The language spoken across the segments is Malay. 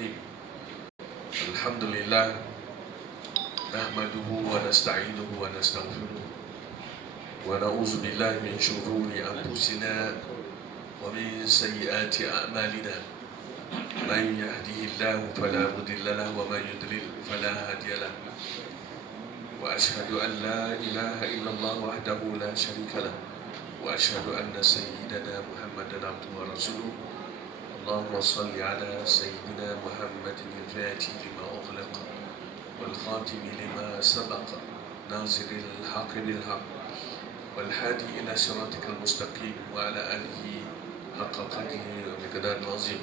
Bismillahirrahmanirrahim. Alhamdulillah nahmaduhu wa nasta'inuhu wa nastaghfiruh wa na'udzu billahi min shururi anfusina wa min sayyiati a'malina. Man yahdihillahu fala mudilla lahu wa man yudlil fala hadiya lahu. Wa ashhadu an la ilaha illallah wahdahu la syarika lahu wa ashhadu anna sayyidana Muhammadan abduhu wa rasuluh. اللهم صل على سيدنا محمد الفاتح لما أغلق والخاتم لما سبق ناصر الحق بالحق والهادي إلى صراطك المستقيم وعلى آله حق قدره ومقدار عظيم.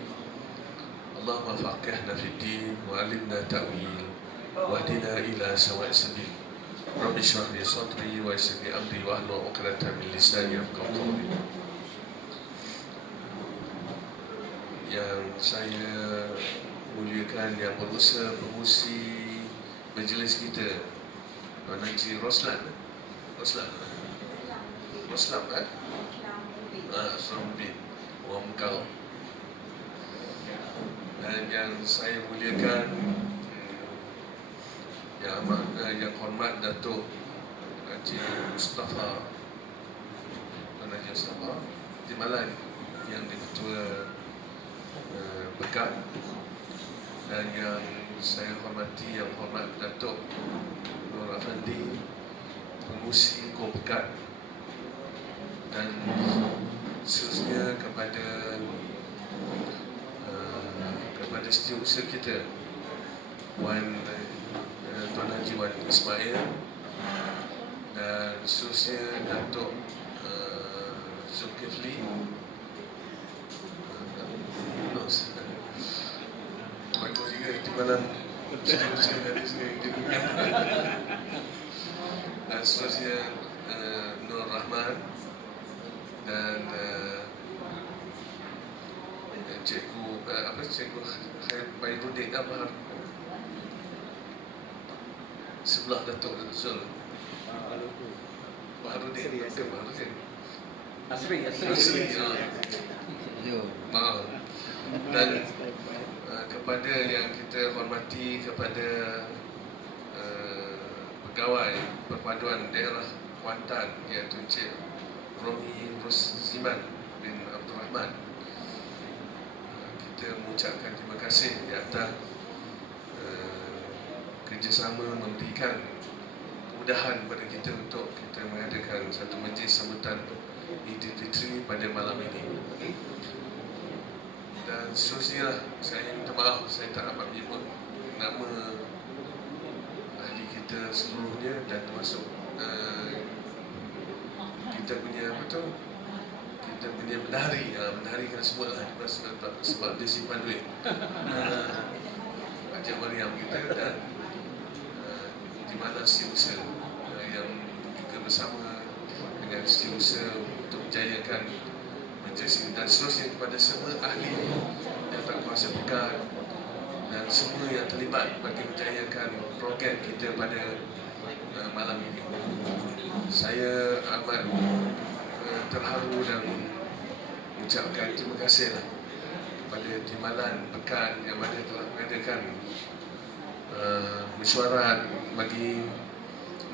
اللهم فقهنا في الدين وعلمنا تأويل واهدنا إلى سواء السبيل. رب اشرح لي صدري ويسر لي أمري واحلل عقدة من لساني يفقهوا قولي. Yang saya muliakan, yang berusaha mengurusi majlis kita, Tuan Haji Roslan kan? Sombin orang Mekau. Dan yang saya muliakan, yang hormat Datuk Haji Mustafa, Tuan Haji Mustafa Timbalan, yang di-Ketua Pekat, dan yang saya hormati, yang hormat Datuk Nur Afandi, pengurusi Kor Pekat, dan seterusnya kepada setiausaha kita Tuan Haji Wan Ismail, dan seterusnya Datuk Zulkifli, bagus juga timbalan setiausaha dari sini. Dan seterusnya Nur Rahman dan Cikgu Khair Bayrudin Abhar sebelah Datuk Zul Baharudin Asri. Dan kepada yang kita hormati, kepada pegawai perpaduan daerah Kuantan, iaitu Encik Romi Rosziman bin Abdul Rahman, kita mengucapkan terima kasih di atas kerjasama memberikan kemudahan kepada kita untuk kita mengadakan satu majlis sambutan Aidilfitri pada malam ini. Dan seterusnya saya minta maaf, saya tak dapat menyebut nama ahli kita seluruhnya, dan termasuk kita punya kita punya bendahari kena sebutlah sebab dia simpan duit, Haji Mariam kita, dan di mana setiausaha yang juga bersama dengan setiausaha untuk menjayakan majlis ini, dan seterusnya kepada semua ahli Jabatan Kuasa Pekat dan semua yang terlibat bagi menjayakan program kita pada malam ini. Saya amat terharu dan mengucapkan terima kasihlah kepada Timbalan Pekat yang mana telah mengadakan mesyuarat bagi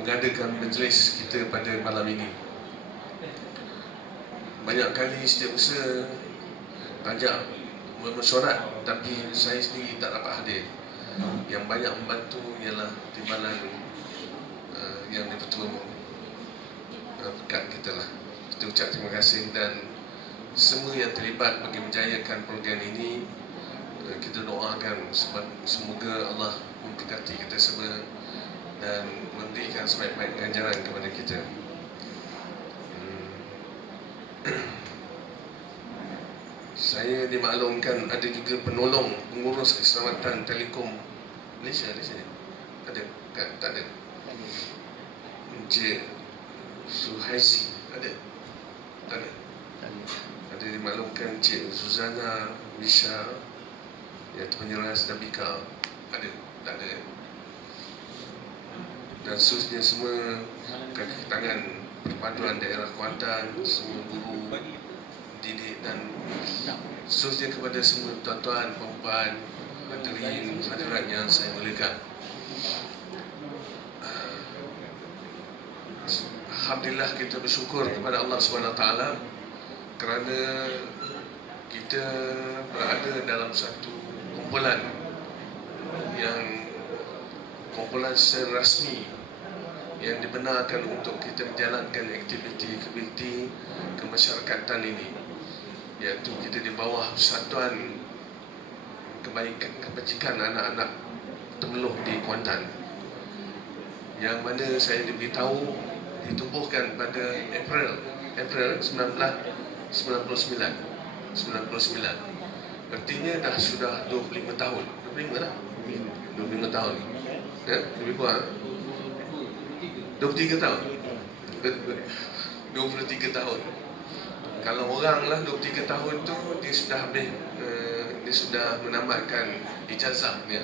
mengadakan majlis kita pada malam ini. Banyak kali setiausaha ajak mesyuarat, tapi saya sendiri tak dapat hadir. Yang banyak membantu ialah Timbalan yang di-Ketua Pekat kita lah. Kita ucap terima kasih, dan semua yang terlibat bagi menjayakan program ini, kita doakan semoga Allah memberkati kita semua dan memberikan sebaik-baik ganjaran kepada kita. Saya dimaklumkan ada juga penolong pengurus keselamatan Telekom Malaysia di sini. Ada kan? Tak ada. Encik Suhaizi ada? Tak ada. Ada dimaklumkan Encik Zuzana Misha, iaitu penyelaras Nabika. Ada? Tak ada. Dan seterusnya semua kaki tangan perpaduan daerah Kuantan, semua guru didik, dan seterusnya kepada semua tuan-tuan, perempuan hadirin hadirat yang saya muliakan. Alhamdulillah, kita bersyukur kepada Allah SWT kerana kita berada dalam satu kumpulan secara rasmi yang dibenarkan untuk kita menjalankan aktiviti-aktiviti kemasyarakatan ini, iaitu kita di bawah Persatuan Kebajikan Anak-anak Temeluh di Kuantan, yang mana saya diberitahu ditubuhkan pada April 1999. Artinya dah sudah 25 tahun. 25 lah. 25 tahun. Ya, lebih kurang 23 tahun. 23 tahun. Kalau orang lah 23 tahun tu dia sudah habis, dia sudah menamatkan ijazah ya.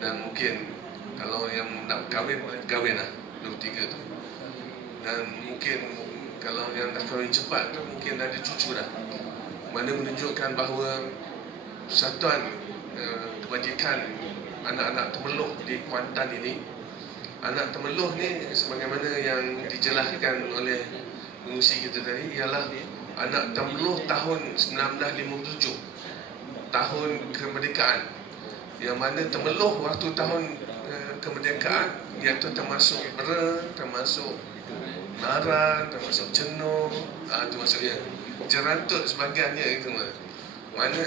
Dan mungkin kalau yang nak kahwin lah 23 tu. Dan mungkin kalau yang nak kahwin cepat tu mungkin ada cucu dah. Mana menunjukkan bahawa Persatuan Kebajikan Anak-anak Temeluh di Kuantan ini, anak temeluh ni sebagaimana yang dijelaskan oleh pengurusi kita tadi, ialah anak temeluh tahun 1957, tahun kemerdekaan, yang mana temeluh waktu tahun kemerdekaan, iaitu termasuk Bera, termasuk Nara, termasuk Cenung, termasuk Jerantut sebagainya itu. Mana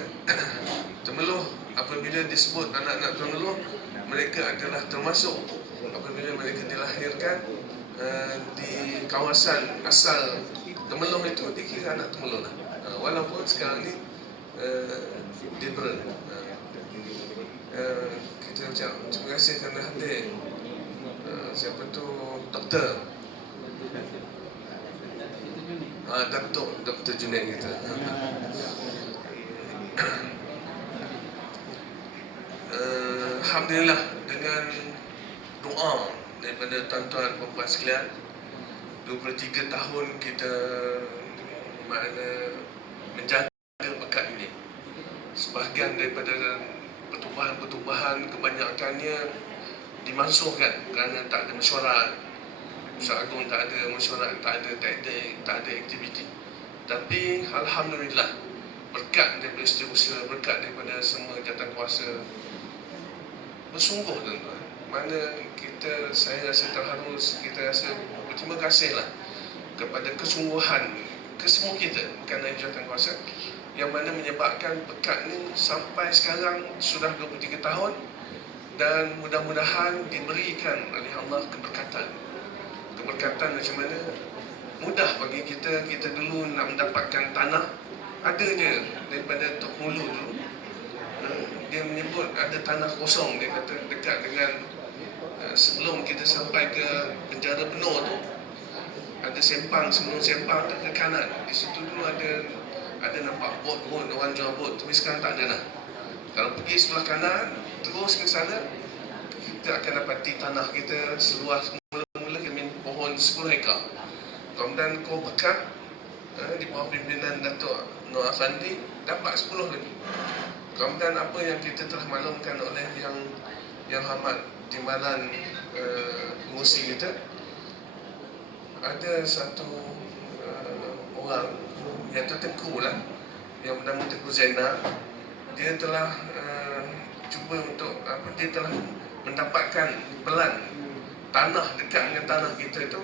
temeluh apabila disebut anak-anak temeluh, mereka adalah termasuk apabila mereka dilahirkan di kawasan asal temeluh itu, dikira anak temeluh lah. Walaupun sekarang ni dia Bera. Kita ucap terima kasih kerana hadir siapa tu, Doktor Dr. Junaid kita. Alhamdulillah, dengan doa daripada tuan-tuan perempuan sekalian, 23 tahun kita menjaga pekat ini. Sebahagian daripada pertubuhan kebanyakannya dimansuhkan kerana tak ada mesyuarat. Pusat Agung tak ada mesyuarat, tak ada aktiviti. Tapi alhamdulillah, berkat daripada setiausaha, berkat daripada semua jawatankuasa, bersungguh tuan-tuan. Mana saya rasa terharu, kita rasa berterima kasih lah kepada kesungguhan kesemua kita, bukan hanya jawatankuasa, yang mana menyebabkan pekat ni sampai sekarang sudah 23 tahun, dan mudah-mudahan diberikan oleh Allah keberkatan macam mana mudah bagi kita dulu nak mendapatkan tanah, adanya daripada Tok Mulu dulu. Dia menyebut ada tanah kosong, dia kata dekat dengan sebelum kita sampai ke penjara penuh tu, ada sempang, sebelum sempang tu ke kanan, di situ dulu ada nampak bot, orang jual bot, tapi sekarang tak ada lah. Kalau pergi sebelah kanan terus ke sana, kita akan dapati tanah kita seluas mula-mula pohon 10 hektar. Kemudian Ko Pekat di bawah pimpinan Datuk Nur Afandi dapat 10 lagi. Kemudian apa yang kita telah maklumkan oleh yang Hormat Timbalan pengurusi kita, ada satu orang iaitu Tengku lah, yang bernama Tengku Zainal. Dia telah cuba untuk dia telah mendapatkan pelan tanah dekat dengan tanah kita itu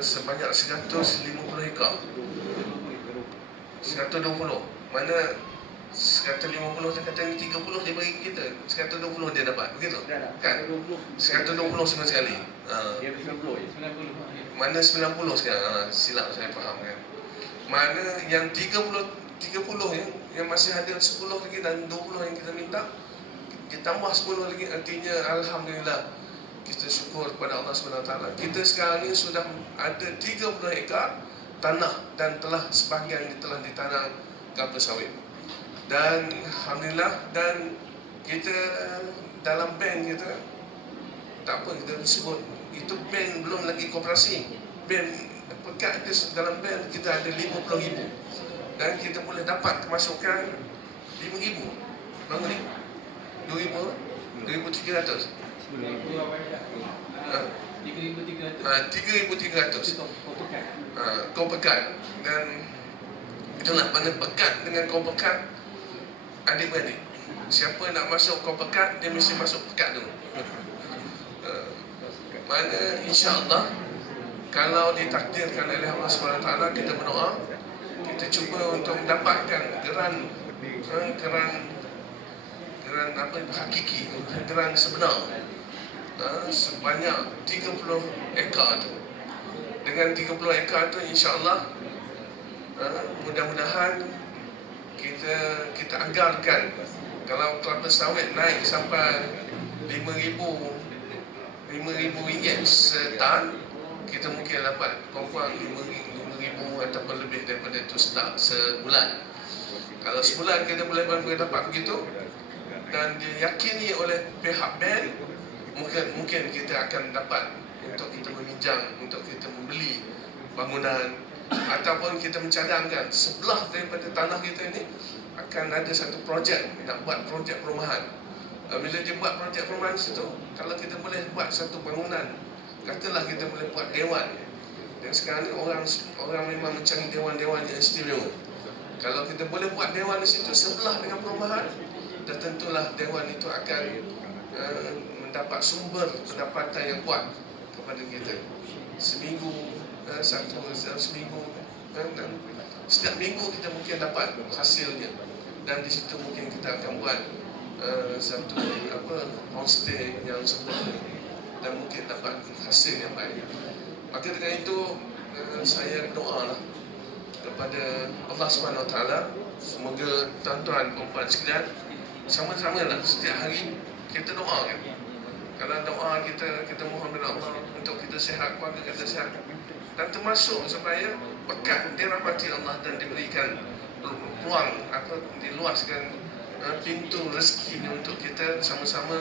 sebanyak 150 hektar. 120. Mana 150 saya kata ni 30 dia bagi kita, 120 dia dapat. Begitu? Kan? 120 sama sekali. Dia 90. Mana 90 sekarang? Silap saya faham kan. Mana yang 30 yang masih ada 10 lagi dan 20 yang kita minta, ditambah 10 lagi, artinya alhamdulillah kita syukur kepada Allah SWT. Kita sekarang ni sudah ada 30 hektar tanah dan sebahagian telah ditanam kelapa sawit. Dan alhamdulillah, dan kita dalam bank kita, tak apa kita sebut, itu bank belum lagi koperasi. Bank pekat dalam bank kita ada 50,000 dan kita boleh dapat kemasukan 5,000 bangun ni. 3,300. 3,300 kau pekat. Dan itulah mana pekat dengan kau pekat adik-beradik. Siapa nak masuk kau pekat, dia mesti masuk pekat dulu. Mana insya-Allah kalau ditakdirkan oleh Allah SWT, kita berdoa, kita cuba untuk mendapatkan geran apa hakiki, geran sebenar sebanyak 30 ekar tu. Dengan 30 ekar tu insya-Allah mudah-mudahan kita anggarkan kalau kelapa sawit naik sampai 5,000 ringgit setan, kita mungkin dapat confirm 5,000 ataupun lebih daripada itu sebulan. Kalau sebulan kita boleh dapat begitu dan diyakini oleh pihak bank, mungkin kita akan dapat untuk kita meminjam, untuk kita membeli bangunan, ataupun kita mencadangkan sebelah daripada tanah kita ini akan ada satu projek, nak buat projek perumahan. Bila dia buat projek perumahan situ, kalau kita boleh buat satu bangunan, katalah kita boleh buat dewan. Dan sekarang ni orang memang mencari dewan-dewan yang istimewa. Kalau kita boleh buat dewan di situ sebelah dengan perumahan, dan tentulah dewan itu akan mendapat sumber pendapatan yang kuat kepada kita. Seminggu dan setiap minggu kita mungkin dapat hasilnya, dan di situ mungkin kita akan buat satu homestay yang sempurna dan mungkin dapat hasil yang baik. Maka dengan itu saya berdoa kepada Allah SWT, semoga tuan-tuan perempuan sekalian sama-sama setiap hari kita doakan. Kalau doa kita mohon kepada Allah untuk kita sihat, keluarga kita sihat, dan termasuk supaya pekat dirahmati Allah dan diberikan peluang diluaskan pintu rezeki untuk kita sama-sama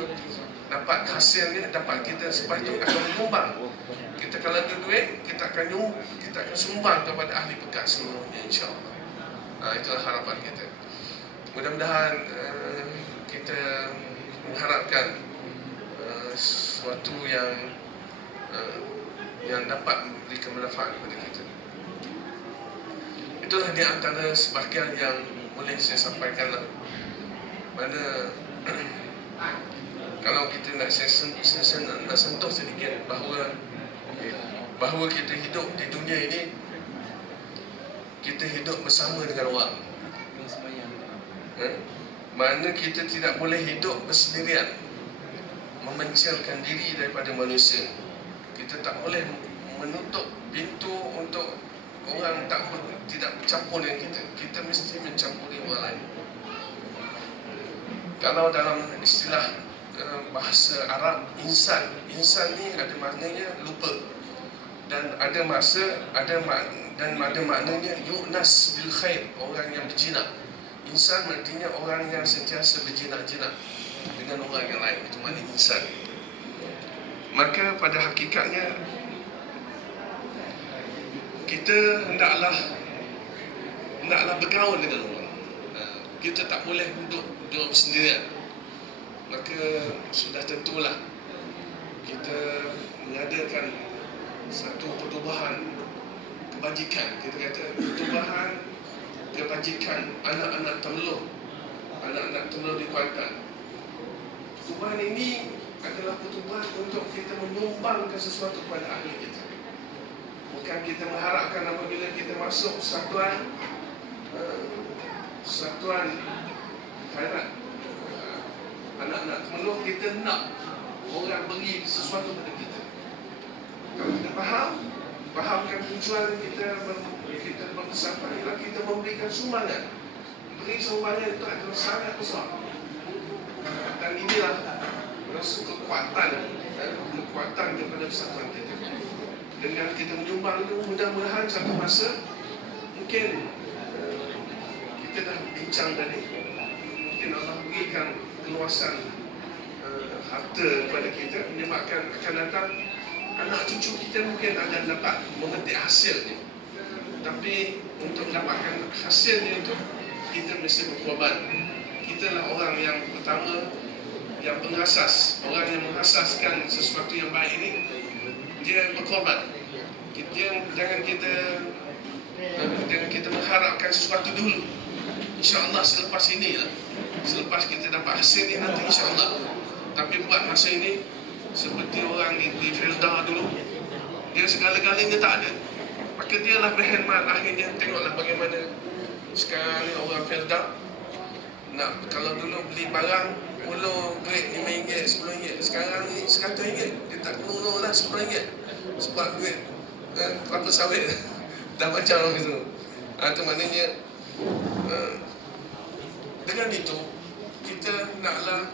dapat hasilnya, dapat kita sebab itu akan menyumbang. Kita kalau ada duit, kita akan sumbang kepada ahli pekat seluruhnya, insya-Allah. Itulah harapan kita. Mudah-mudahan kita mengharapkan sesuatu yang dapat memberikan manfaat kepada kita. Itulah di antara sebahagian yang boleh saya sampaikan. Mana kalau kita nak sentuh sedikit bahawa kita hidup di dunia ini, kita hidup bersama dengan orang. Mana kita tidak boleh hidup bersendirian, memencilkan diri daripada manusia. Kita tak boleh menutup pintu untuk orang tidak bercampur dengan kita. Kita mesti mencampuri orang lain. Kalau dalam istilah bahasa Arab, insan ni ada maknanya lupa, dan ada maknanya yu'nas bil khair, orang yang berjinak. Insan artinya orang yang sentiasa berjinak-jinak dengan orang yang lain, itu maknanya insan. Maka pada hakikatnya kita hendaklah bergaul dengan orang. Kita tak boleh duduk sendirian. Maka sudah tentulah kita mengadakan satu pertubuhan kebajikan. Kita kata pertubuhan kebajikan anak-anak Temeloh di Kuantan. Pertubuhan ini adalah pertubuhan untuk kita menyumbangkan sesuatu kepada ahli kita. Bukan kita mengharapkan apabila kita masuk satuan khairat anak-anak Temeloh, kita nak orang beri sesuatu kepada kita. Kalau kita fahamkan tujuan kita bersama, ialah kita memberikan sumbangan. Beri sumbangan itu adalah sangat besar, dan inilah kekuatan kepada persatuan kita. Dengan kita menyumbang itu, mudah-mudahan satu masa mungkin kita dah bincang tadi, mungkin Allah berikan keluasan harta kepada kita, menyebabkan akan datang anak cucu kita mungkin akan dapat memetik hasilnya. Tapi untuk mendapatkan hasilnya itu, kita mesti berkorban. Kita lah orang yang pertama yang pengasas, orang yang mengasaskan sesuatu yang baik ini, dia berkorban. Jangan kita mengharapkan sesuatu dulu. InsyaAllah selepas ini lah, selepas kita dapat hasil ni nanti insyaAllah. Tapi buat masa ini seperti orang di Felda dulu, dia segala-galanya tak ada, maka dia lah berkhidmat. Akhirnya tengoklah bagaimana sekarang ni orang Felda nak, kalau dulu beli barang mula duit RM5, RM10, sekarang ni RM100. Dia tak mula lah RM10 sebab duit kelapa sawit dah macam itu. Itu maknanya dengan itu kita naklah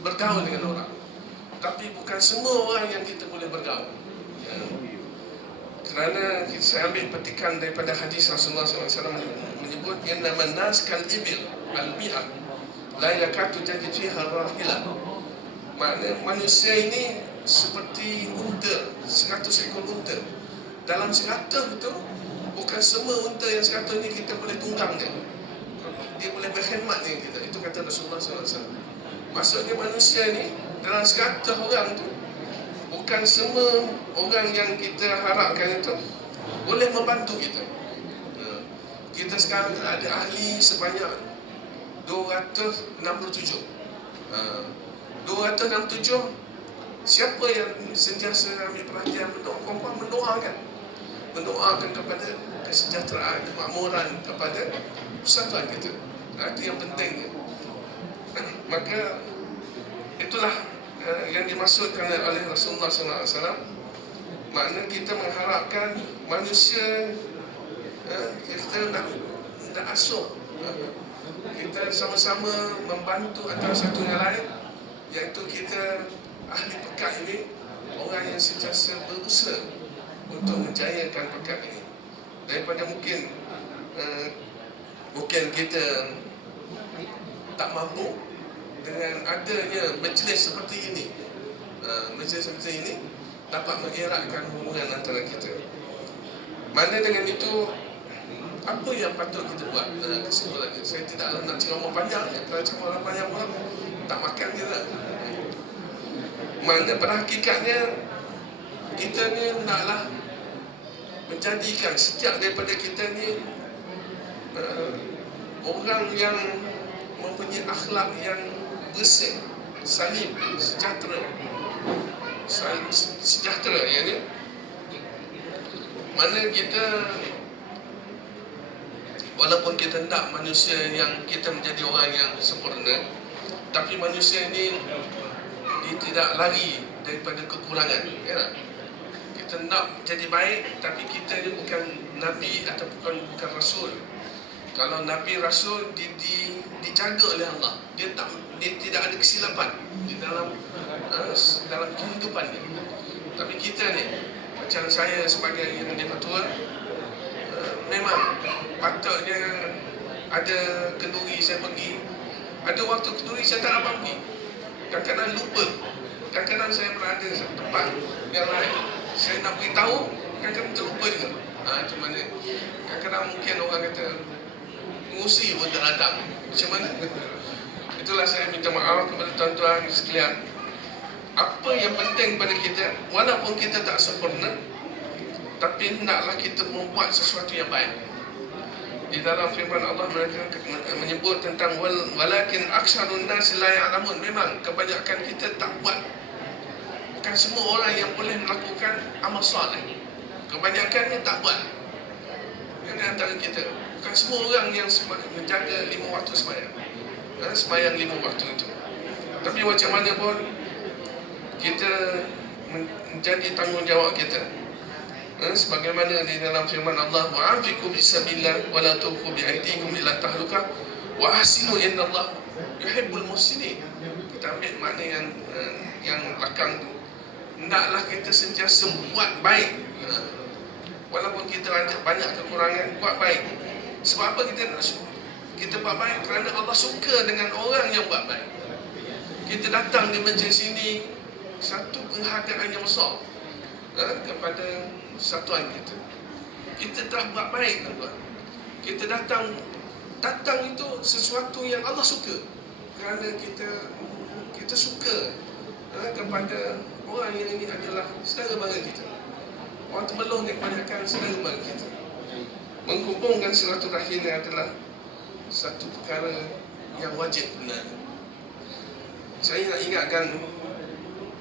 bergaul dengan orang, tapi bukan semua orang yang kita boleh bergaul. Kerana saya ambil petikan daripada hadis Rasulullah SAW menyebut inna man-nas kal ibil al-mi'ah la yakatu tajid fiha rahilah. Makna manusia ini seperti unta, 100 ekor unta. Dalam 100 itu bukan semua unta yang 100 ini kita boleh tunggang dia. Dia boleh berkhidmat dengan kita. Itu kata Rasulullah SAW. Maksudnya manusia ni dalam 100 orang tu, bukan semua orang yang kita harapkan itu boleh membantu kita. Kita sekarang ada ahli sebanyak 267. 267. Siapa yang sentiasa ambil perhatian mendoakan kepada kesejahteraan, kemakmuran kepada persatuan kita. Itu yang pentingnya. Maka itulah yang dimaksudkan oleh Rasulullah SAW. Makna kita mengharapkan manusia, kita nak asuh, kita sama-sama membantu antara satu yang lain, iaitu kita ahli pekat ini, orang yang sentiasa berusaha untuk menjayakan pekat ini. Daripada mungkin kita tak mampu, dengan adanya majlis seperti ini, dapat mengeratkan hubungan antara kita. Mana dengan itu, apa yang patut kita buat? Kesimpulannya, saya tidaklah nak ceramah panjang. Kalau ceramah panjang pun tak makan dia lah. Mana pada hakikatnya kita ni naklah menjadikan setiap daripada kita ni orang yang mempunyai akhlak yang bersih, salim, sejahtera, ya ni. Mana kita, walaupun kita hendak manusia yang kita menjadi orang yang sempurna, tapi manusia ini dia tidak lari daripada kekurangan, ya. Kita nak jadi baik, tapi kita ni bukan Nabi atau bukan Rasul. Kalau Nabi Rasul dijaga oleh Allah, dia tidak ada kesilapan di dalam kehidupannya. Tapi kita ni, macam saya sebagai yang tua, memang patutnya ada kenduri saya pergi. Ada waktu kenduri saya tak dapat pergi. Kadang-kadang lupa. Kadang-kadang saya berada di tempat yang lain, saya nak beritahu, kadang-kadang terlupa juga. Itu mana kadang-kadang mungkin orang kata mengusi pun tak datang. Macam mana? Itulah saya minta maaf kepada tuan-tuan sekalian. Apa yang penting pada kita, walaupun kita tak sempurna, tapi hendaklah kita membuat sesuatu yang baik. Di dalam firman Allah mereka menyebut tentang walakin aksarun nas la ya'lamun. Memang kebanyakan kita tak buat. Bukan semua orang yang boleh melakukan amal soleh. Kebanyakannya tak buat. Ini antara kita. Bukan semua orang yang menjaga 5 waktu sembahyang. Sembahyang 5 waktu itu. Tapi macam mana pun kita menjadi tanggungjawab kita. Sebagaimana di dalam firman Allah, wa anfiqu fisabilillah wa la tulqu bi aydikum ila tahlukah wa ahsinu innallaha yuhibbul muhsinin. Kita ambil makna yang belakang tu. Hendaklah kita sentiasa buat baik. Walaupun kita ada banyak kekurangan, buat baik. Sebab apa kita buat baik? Kerana Allah suka dengan orang yang buat baik. Kita datang di majlis ini, satu penghargaan yang besar kepada satuan kita. Kita telah buat baik, tuan-tuan. Kita datang itu sesuatu yang Allah suka. Kerana kita suka suka kepada orang yang ini adalah saudara mara kita. Orang Temerloh ni kebanyakan saudara mara kita. Menghubungkan silaturahim adalah satu perkara yang wajib sebenarnya. Saya nak ingatkan,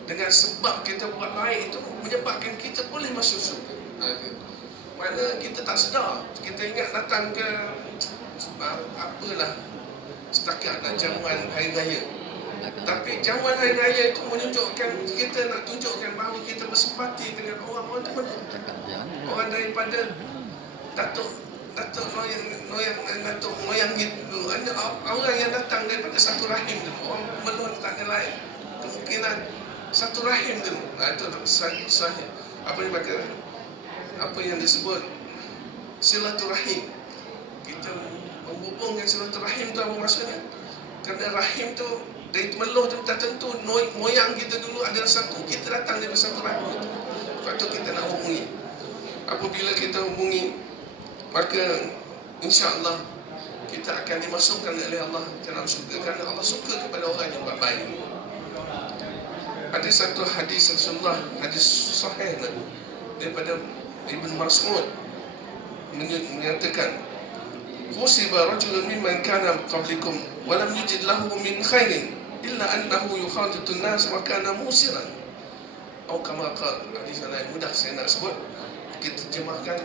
dengan sebab kita buat baik itu menyebabkan kita boleh masuk syurga. Mana kita tak sedar, kita ingat datang ke apalah setakat nak jamuan hari raya. Tapi jamuan hari raya itu menunjukkan, kita nak tunjukkan bahawa kita bersempati dengan orang-orang Temerloh. Orang daripada Datuk Moyang gitu, orang yang datang daripada satu rahim tu, orang Temerloh tak ada lain. Kemungkinan satu rahim tu, itu sahih. Apa yang disebut silaturahim. Kita menghubungkan silaturahim tu apa maksudnya? Kerana rahim tu dari Temerloh tu tertentu, moyang kita dulu adalah satu, kita datang dari satu rahim itu. Lepas tu kita nak hubungi. Apabila kita hubungi, maka insya-Allah kita akan dimasukkan oleh Allah dalam syurga, kerana Allah suka kepada orang yang buat baik. Ada satu hadis Rasulullah, hadis sahih daripada Ibn Mas'ud menyatakan, "Musiba rajulun mimman kana qablikum wa lam yujid lahu min khairin illa annahu yukhaditu an-nas wa kana musiran." Atau kama qala, hadis lain mudah saya nak sebut, kita terjemahkan,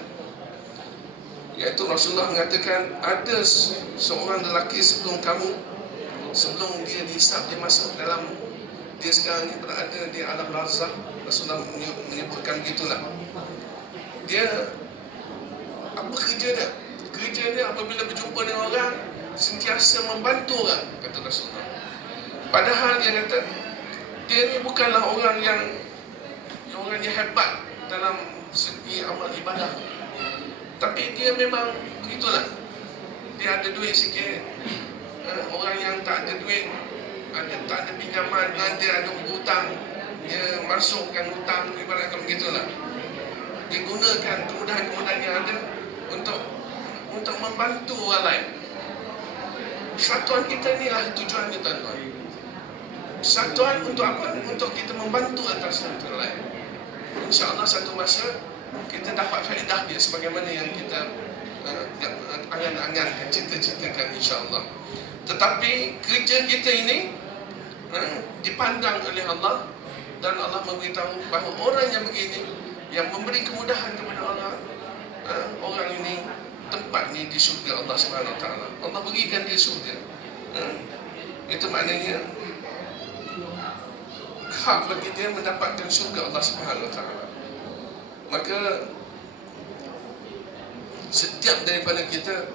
iaitu Rasulullah mengatakan, ada seorang lelaki sebelum kamu, sebelum dia dihisap, dia masuk dalam, dia sekarang ni berada di alam barzakh. Rasulullah menyebutkan begitulah. Dia, apa kerja dia? Kerja dia apabila berjumpa dengan orang, sentiasa membantu orang, kata Rasulullah. Padahal dia kata, dia ni bukanlah orang yang hebat dalam segi amal ibadah. Tapi dia memang itulah, dia ada duit sikit, orang yang tak ada duit, tak ada pinjaman, dia ada hutang, dia masukkan hutang, ibaratkan begitulah. Dia gunakan kemudahan-kemudahan yang ada untuk membantu orang lain. Persatuan kita inilah tujuan kita, tuan-tuan. Persatuan untuk apa? Untuk kita membantu antara satu lain. InsyaAllah satu masa kita dapat faedah dia sebagaimana yang kita angan-angankan, cita-citakan insyaAllah. Tetapi kerja kita ini dipandang oleh Allah, dan Allah memberitahu bahawa orang yang begini, yang memberi kemudahan kepada orang, orang ini tempat ni di syurga Allah Subhanahu Wa Taala. Allah berikan dia syurga. Itu maknanya hak bagi dia mendapatkan syurga Allah Subhanahu Wa Taala. Maka setiap daripada kita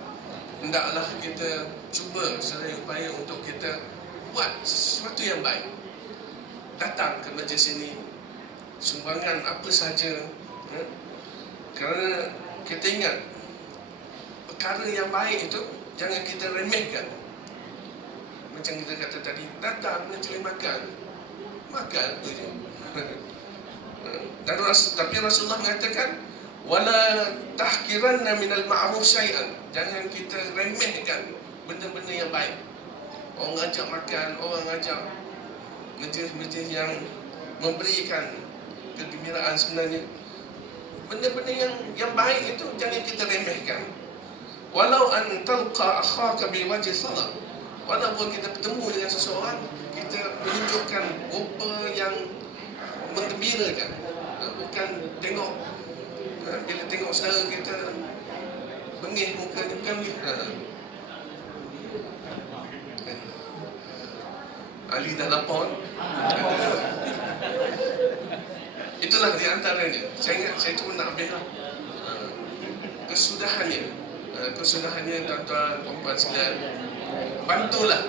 hendaklah kita cuba sedaya upaya untuk kita buat sesuatu yang baik. Datang ke majlis ini, sumbangan apa saja, kerana kita ingat perkara yang baik itu jangan kita remehkan. Macam kita kata tadi, datang mencari makan tu je. Dan tapi Rasulullah mengatakan, wala tahkiranna minal ma'ruf syai'an, jangan kita remehkan benda-benda yang baik. Orang ajak makan, orang ajak majlis-majlis yang memberikan kegembiraan, sebenarnya benda-benda yang baik itu jangan kita remehkan. Walau an talqa akhaka bi wajhi salam, walaupun kita bertemu dengan seseorang, kita menunjukkan rupa yang menggembirakan, bukan tengok bila tengok saudara kita bengih mukanya, bukan Ali dah lapor. Itulah di antaranya. Saya cuma nak ambil kesudahannya tuan-tuan, perempuan sekalian. Bantulah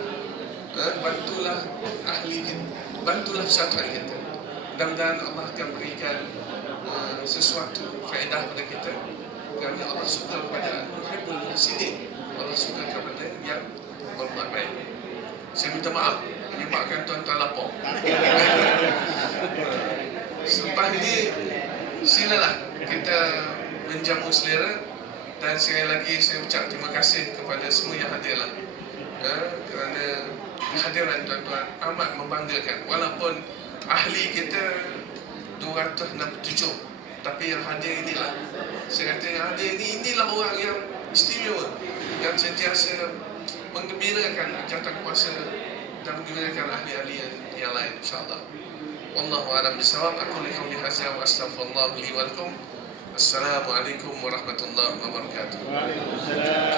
ahli kita, bantulah persatuan kita. Mudah-mudahan Allah akan berikan sesuatu faedah kepada kita, kerana Allah suka kepada yuhibbul muhsinin. Allah suka kepada yang berbuat baik. Saya minta maaf menyebabkan tuan-tuan lapor. Selepas ini silalah kita menjamu selera, dan sekali lagi saya ucap terima kasih kepada semua yang hadirlah, kerana kehadiran tuan-tuan amat membanggakan. Walaupun ahli kita 267, tapi yang hadir inilah, saya kata yang hadir inilah orang yang istimewa, yang sentiasa menggembirakan jatuh kuasa dan menggembirakan ahli-ahli yang lain, insyaAllah. Wallahu a'lam bishawab. Aku liqauli hadza wa astaghfirullah li wa lakum. Assalamualaikum warahmatullahi wabarakatuh.